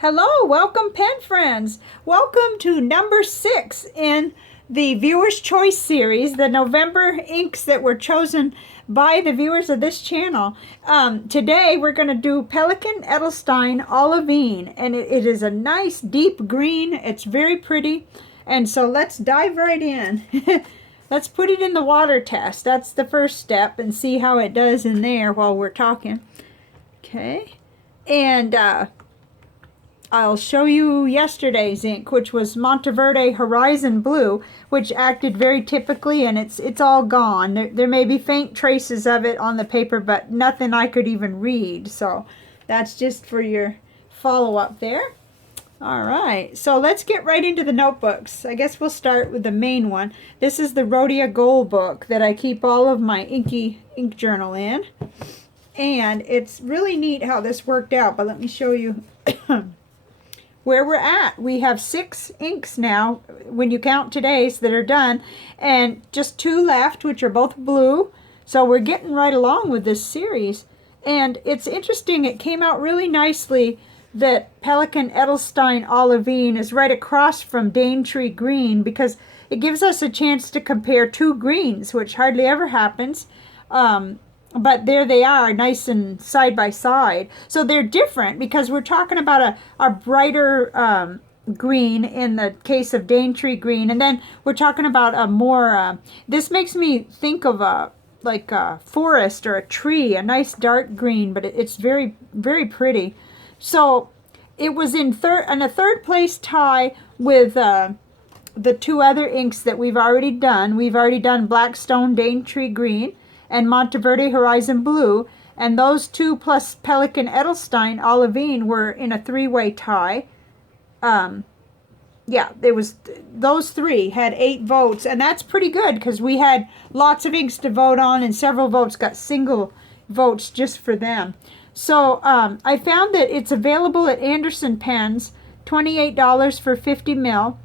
Hello, welcome pen friends. Welcome to number 6 in the Viewer's Choice series, the November inks that were chosen by the viewers of this channel. Today we're going to do Pelikan Edelstein Olivine, and it is a nice deep green. It's very pretty, and so let's dive right in. Let's put it in the water test. That's the first step, and see how it does in there while we're talking. Okay, and I'll show you yesterday's ink, which was Monteverde Horizon Blue, which acted very typically, and it's all gone. There may be faint traces of it on the paper, but nothing I could even read. So that's just for your follow-up there. All right, so let's get right into the notebooks. I guess we'll start with the main one. This is the Rhodia Gold book that I keep all of my ink journal in. And it's really neat how this worked out, but let me show you where we're at. We have 6 inks now, when you count today's, that are done, and just 2 left, which are both blue. So we're getting right along with this series. And it's interesting, it came out really nicely that Pelikan Edelstein Olivine is right across from Daintree Green, because it gives us a chance to compare 2 greens, which hardly ever happens. But there they are, nice and side by side. So they're different because we're talking about a brighter green in the case of Daintree Green, and then we're talking about a more, this makes me think of like a forest or a tree, a nice dark green, but it's very, very pretty. So it was in a third place tie with the 2 other inks that we've already done. We've already done Blackstone Daintree Green and Monteverde Horizon Blue, and those 2 plus Pelikan Edelstein Olivine were in a 3-way tie. Yeah, there was those 3 had 8 votes, and that's pretty good because we had lots of inks to vote on, and several votes got single votes just for them. So I found that it's available at Anderson Pens, $28 for 50 mil,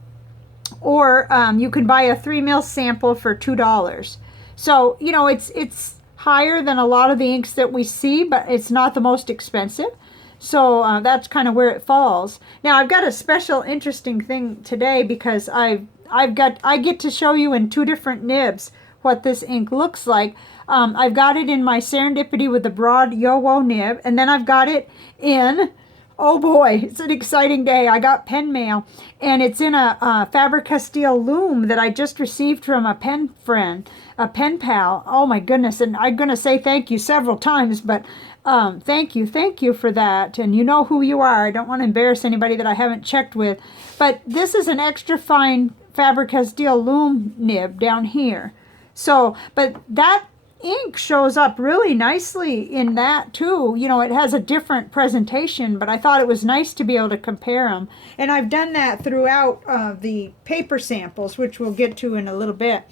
or you can buy a 3 mil sample for $2. So, you know, it's higher than a lot of the inks that we see, but it's not the most expensive. So that's kind of where it falls. Now, I've got a special interesting thing today because I get to show you in 2 different nibs what this ink looks like. I've got it in my Serendipity with the broad Yo-Wo nib, and then I've got it in, oh boy, it's an exciting day. I got pen mail, and it's in a Faber-Castell Loom that I just received from a pen friend, a pen pal. Oh my goodness, and I'm going to say thank you several times, but thank you for that. And you know who you are. I don't want to embarrass anybody that I haven't checked with. But this is an extra fine Faber-Castell Loom nib down here. So, but that ink shows up really nicely in that too. You know, it has a different presentation, but I thought it was nice to be able to compare them. And I've done that throughout the paper samples, which we'll get to in a little bit.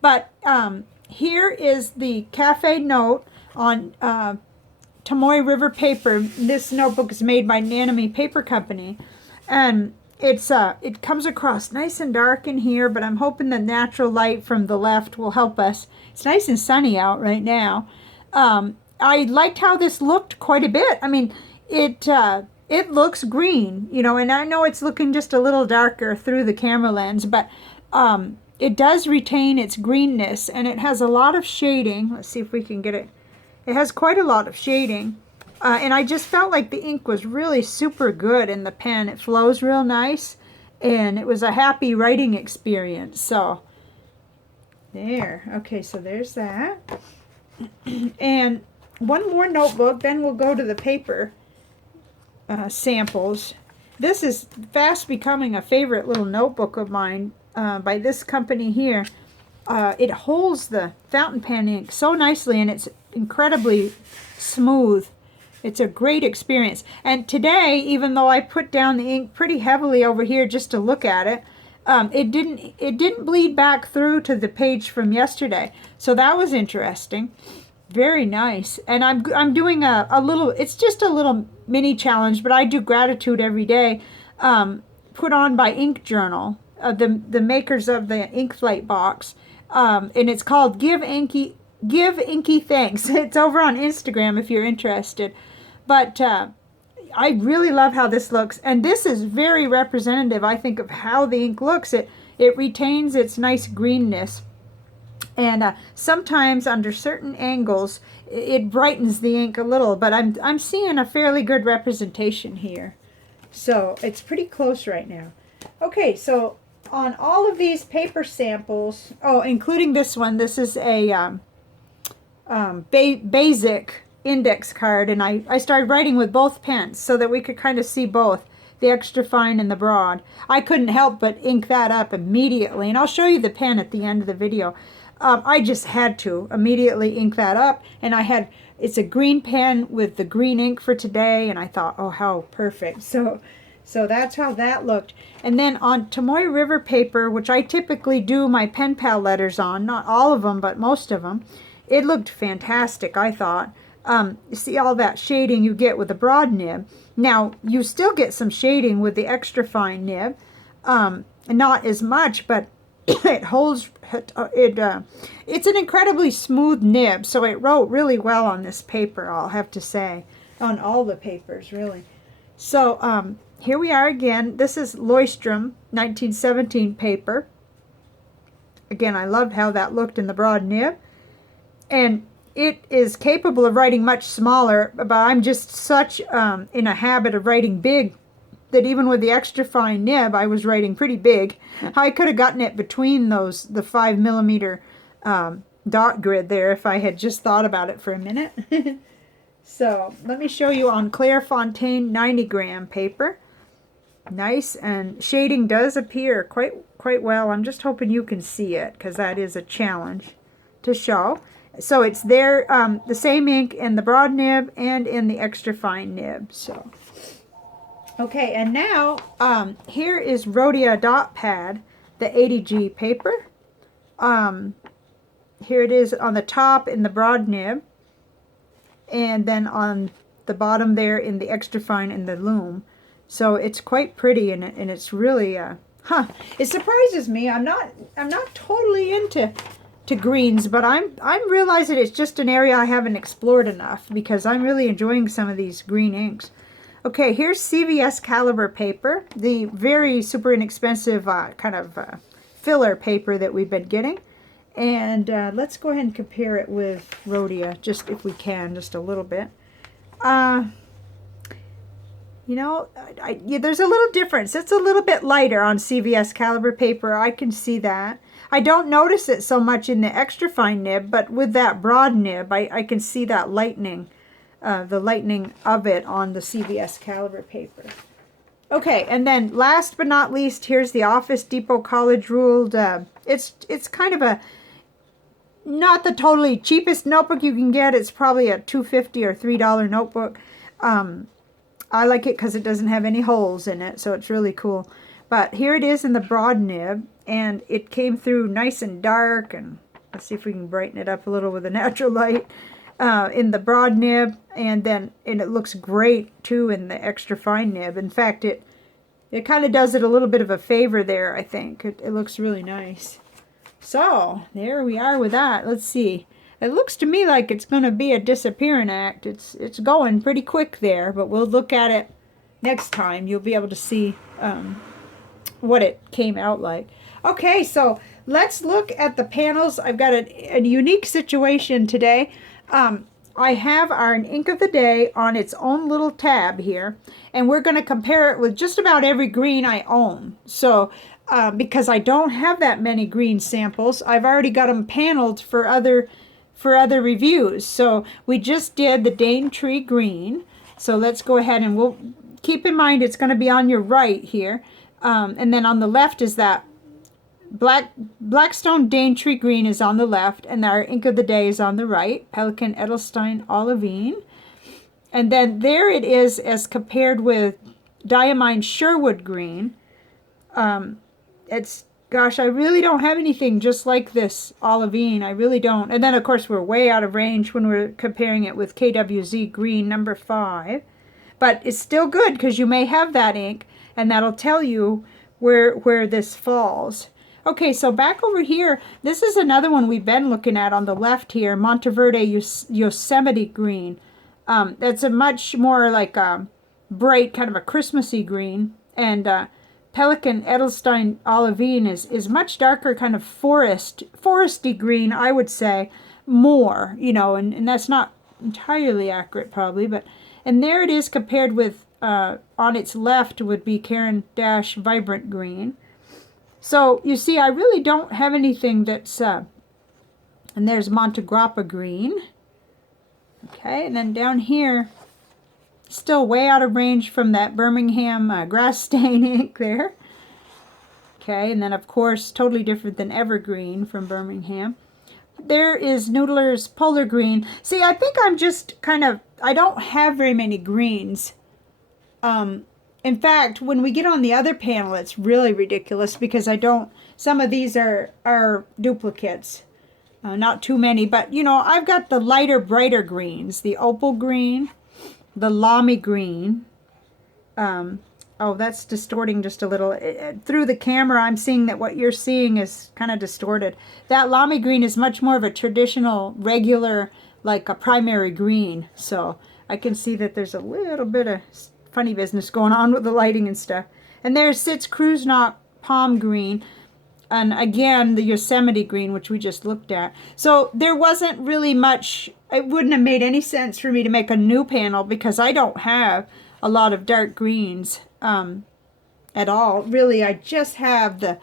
But here is the Cafe Note on Tomoe River paper. This notebook is made by Nanami Paper Company, and it comes across nice and dark in here, but I'm hoping the natural light from the left will help us. It's nice and sunny out right now. I liked how this looked quite a bit. I mean, it looks green, you know, and I know it's looking just a little darker through the camera lens, but it does retain its greenness, and it has a lot of shading. Let's see if we can get it. It has quite a lot of shading. And I just felt like the ink was really super good in the pen. It flows real nice, and it was a happy writing experience. So there. Okay, so there's that. And one more notebook, then we'll go to the paper samples. This is fast becoming a favorite little notebook of mine by this company here. It holds the fountain pen ink so nicely, and it's incredibly smooth. It's a great experience. And today, even though I put down the ink pretty heavily over here just to look at it, it didn't bleed back through to the page from yesterday. So that was interesting. Very nice. And I'm doing a little, it's just a little mini challenge, but I do gratitude every day, put on by Ink Journal, the makers of the Ink Flight box. And it's called Give Inky Thanks. It's over on Instagram if you're interested. But I really love how this looks. And this is very representative, I think, of how the ink looks. It retains its nice greenness. And sometimes under certain angles, it brightens the ink a little. But I'm seeing a fairly good representation here. So it's pretty close right now. Okay, so on all of these paper samples, oh, including this one, this is a basic index card, and I started writing with both pens so that we could kind of see both, the extra fine and the broad. I couldn't help but ink that up immediately, and I'll show you the pen at the end of the video. I just had to immediately ink that up, and it's a green pen with the green ink for today, and I thought, oh, how perfect. So that's how that looked. And then on Tomoe River paper, which I typically do my pen pal letters on, not all of them, but most of them, it looked fantastic, I thought. You see all that shading you get with the broad nib. Now, you still get some shading with the extra fine nib. Not as much, but it holds, it's an incredibly smooth nib, so it wrote really well on this paper, I'll have to say. On all the papers, really. So, here we are again. This is Leuchtturm 1917 paper. Again, I loved how that looked in the broad nib. And it is capable of writing much smaller, but I'm just such in a habit of writing big that even with the extra fine nib, I was writing pretty big. I could have gotten it between the 5mm dot grid there if I had just thought about it for a minute. So let me show you on Clairefontaine 90-gram paper. Nice, and shading does appear quite well. I'm just hoping you can see it, because that is a challenge to show. So it's there, the same ink in the broad nib and in the extra fine nib. So, okay, and now here is Rhodia dot pad, the 80G paper. Here it is on the top in the broad nib, and then on the bottom there in the extra fine in the loom. So it's quite pretty, and it's really it surprises me. I'm not totally into greens, but I'm realizing it's just an area I haven't explored enough, because I'm really enjoying some of these green inks. Okay, here's CVS caliber paper, the very super inexpensive kind of filler paper that we've been getting. And let's go ahead and compare it with Rhodia, just if we can, just a little bit. You know, yeah, there's a little difference. It's a little bit lighter on CVS caliber paper. I can see that. I don't notice it so much in the extra fine nib, but with that broad nib, I can see that lightening, the lightening of it on the CVS caliber paper. Okay, and then last but not least, here's the Office Depot College Ruled. It's kind of a, not the totally cheapest notebook you can get. It's probably a $2.50 or $3 notebook. I like it because it doesn't have any holes in it, so it's really cool. But here it is in the broad nib, and it came through nice and dark, and let's see if we can brighten it up a little with a natural light in the broad nib, and it looks great too in the extra fine nib. In fact, it kind of does it a little bit of a favor there, I think. It looks really nice. So there we are with that. Let's see. It looks to me like it's going to be a disappearing act. It's going pretty quick there, but we'll look at it next time. You'll be able to see what it came out like. Okay, so let's look at the panels. I've got a unique situation today. I have our Ink of the Day on its own little tab here, and we're going to compare it with just about every green I own. So because I don't have that many green samples, I've already got them paneled for other reviews. So we just did the Daintree green. So let's go ahead, and we'll keep in mind it's going to be on your right here. And then on the left is that Blackstone Daintree green is on the left, and our Ink of the Day is on the right, Pelikan Edelstein Olivine. And then there it is as compared with Diamine Sherwood green. Gosh, I really don't have anything just like this Olivine. I really don't. And then, of course, we're way out of range when we're comparing it with KWZ Green number 5. But it's still good because you may have that ink, and that'll tell you where this falls. Okay, so back over here, this is another one we've been looking at on the left here, Monteverde Yosemite Green. That's a much more like bright, kind of a Christmassy green. And Pelikan Edelstein Olivine is much darker, kind of foresty green, I would say, more, you know, and that's not entirely accurate probably, but, and there it is compared with, on its left would be Caran Dash Vibrant Green. So you see, I really don't have anything that's, and there's Montegrappa Green. Okay, and then down here, still way out of range from that Birmingham grass stain ink there. Okay, and then of course, totally different than Evergreen from Birmingham. There is Noodler's Polar Green. See, I think I'm just kind of, I don't have very many greens. In fact, when we get on the other panel, it's really ridiculous because I don't, some of these are duplicates. Not too many, but you know, I've got the lighter, brighter greens, the opal green, the lamy green. Oh, that's distorting just a little. Through the camera, I'm seeing that what you're seeing is kind of distorted. That lamy green is much more of a traditional, regular, like a primary green. So I can see that there's a little bit of funny business going on with the lighting and stuff. And there sits Cruise Knock Palm Green. And again, the Yosemite green, which we just looked at. So there wasn't really much, it wouldn't have made any sense for me to make a new panel because I don't have a lot of dark greens at all. Really, I just have the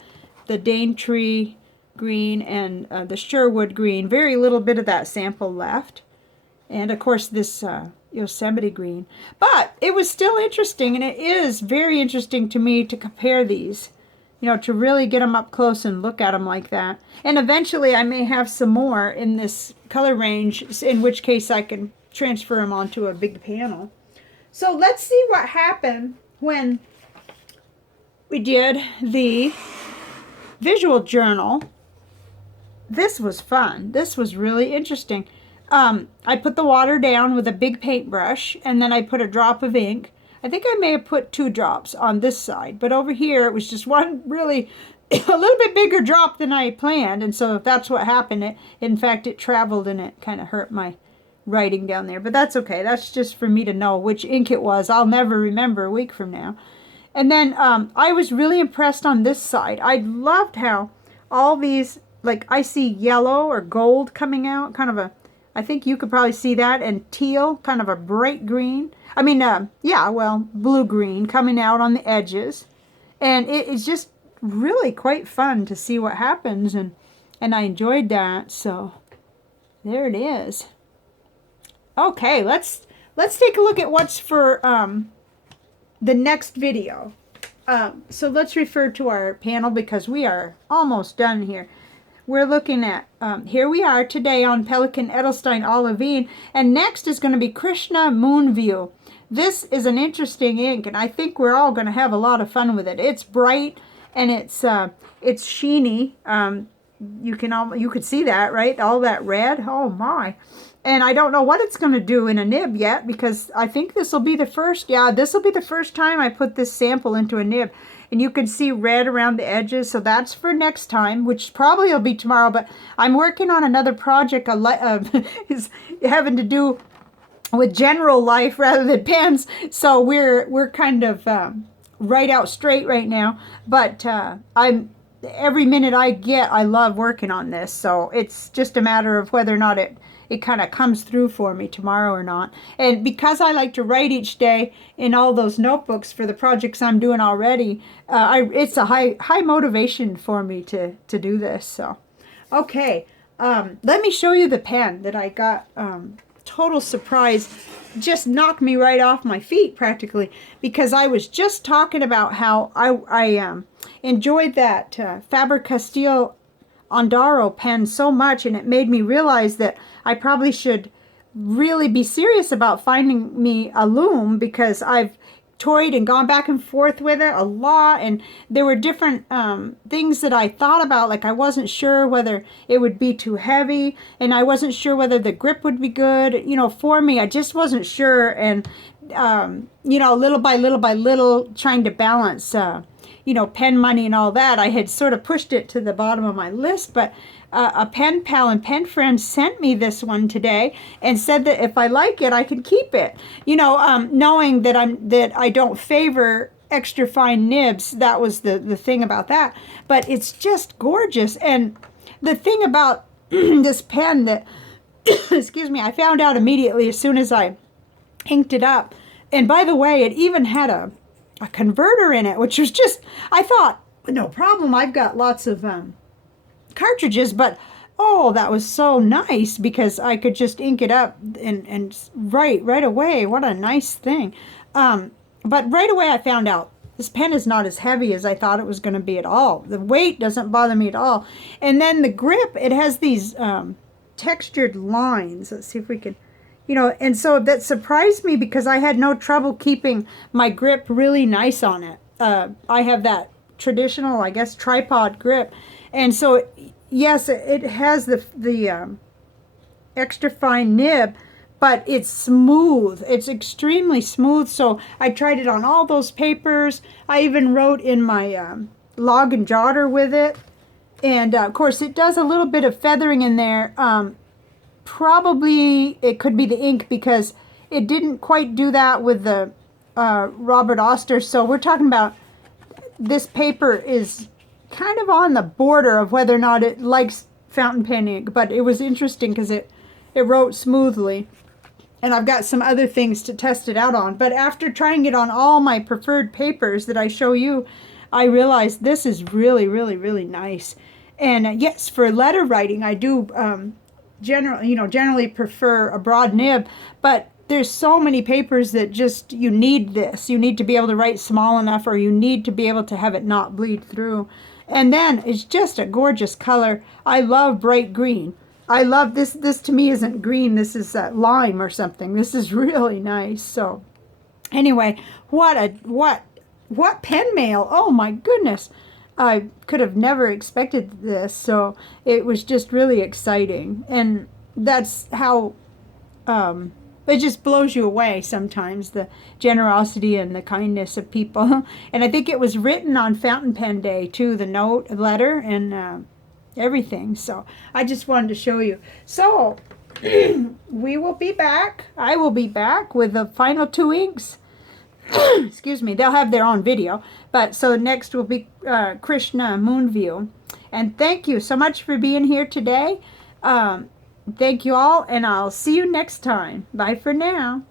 Daintree green and the Sherwood green. Very little bit of that sample left. And of course this Yosemite green. But it was still interesting, and it is very interesting to me to compare these. You know, to really get them up close and look at them like that. And eventually I may have some more in this color range, in which case I can transfer them onto a big panel. So let's see what happened when we did the visual journal. This was fun. This was really interesting. I put the water down with a big paintbrush, and then I put a drop of ink. I think I may have put 2 drops on this side, but over here it was just one really, a little bit bigger drop than I planned, and so that's what happened. In fact, it traveled and it kind of hurt my writing down there, but that's okay. That's just for me to know which ink it was. I'll never remember a week from now. And then I was really impressed on this side. I loved how all these, like I see yellow or gold coming out, kind of a, I think you could probably see that, and teal, kind of a bright green. I mean, yeah, well, blue-green coming out on the edges. And it's just really quite fun to see what happens, and I enjoyed that, so there it is. Okay, let's take a look at what's for the next video. So let's refer to our panel because we are almost done here. We're looking at, here we are today on Pelikan Edelstein Olivine, and next is going to be Krishna Moonview. This is an interesting ink, and I think we're all going to have a lot of fun with it. It's bright, and it's sheeny. You could see that, right? All that red. Oh my! And I don't know what it's going to do in a nib yet, because I think this will be the first. Yeah, this will be the first time I put this sample into a nib. And you can see red around the edges, so that's for next time, which probably will be tomorrow. But I'm working on another project is having to do with general life rather than pens, so we're kind of right out straight right now. But I'm every minute I get, I love working on this, so it's just a matter of whether or not it kind of comes through for me tomorrow or not. And because I like to write each day in all those notebooks for the projects I'm doing already, it's a high motivation for me to do this. So, okay, let me show you the pen that I got. Total surprise, just knocked me right off my feet practically, because I was just talking about how I enjoyed that Faber-Castell Ondaro pen so much, and it made me realize that I probably should really be serious about finding me a loom, because I've toyed and gone back and forth with it a lot, and there were different things that I thought about, like I wasn't sure whether it would be too heavy, and I wasn't sure whether the grip would be good, you know, for me. I just wasn't sure, and you know, little by little trying to balance you know, pen money and all that. I had sort of pushed it to the bottom of my list, but a pen pal and pen friend sent me this one today and said that if I like it, I could keep it. You know, knowing that I don't favor extra fine nibs. That was the thing about that. But it's just gorgeous. And the thing about this pen that, excuse me, I found out immediately as soon as I inked it up. And by the way, it even had a converter in it, which was just, I thought, no problem. I've got lots of cartridges, but oh, that was so nice because I could just ink it up and right away. What a nice thing. But right away I found out this pen is not as heavy as I thought it was going to be at all. The weight doesn't bother me at all. And then the grip, it has these textured lines. Let's see if we can, you know, and so that surprised me because I had no trouble keeping my grip really nice on it. I have that traditional, I guess, tripod grip. And so, yes, it has the extra fine nib, but it's smooth. It's extremely smooth. So I tried it on all those papers. I even wrote in my log and jotter with it. And, of course, it does a little bit of feathering in there. Probably it could be the ink because it didn't quite do that with the Robert Oster. So we're talking about this paper is kind of on the border of whether or not it likes fountain pen ink, but it was interesting because it wrote smoothly. And I've got some other things to test it out on. But after trying it on all my preferred papers that I show you, I realized this is really, really, really nice. And yes, for letter writing, I do generally prefer a broad nib, but there's so many papers that just, you need this. You need to be able to write small enough, or you need to be able to have it not bleed through. And then it's just a gorgeous color. I love bright green. I love this. This to me isn't green. This is lime or something. This is really nice. So anyway, what pen mail. Oh my goodness. I could have never expected this. So it was just really exciting. And that's how it just blows you away sometimes, the generosity and the kindness of people. And I think it was written on Fountain Pen Day too, the letter, and everything. So I just wanted to show you. So we will be back. I will be back with the final 2 inks. Excuse me. They'll have their own video. But so next will be Krishna Moonview. And thank you so much for being here today. Thank you all, and I'll see you next time. Bye for now.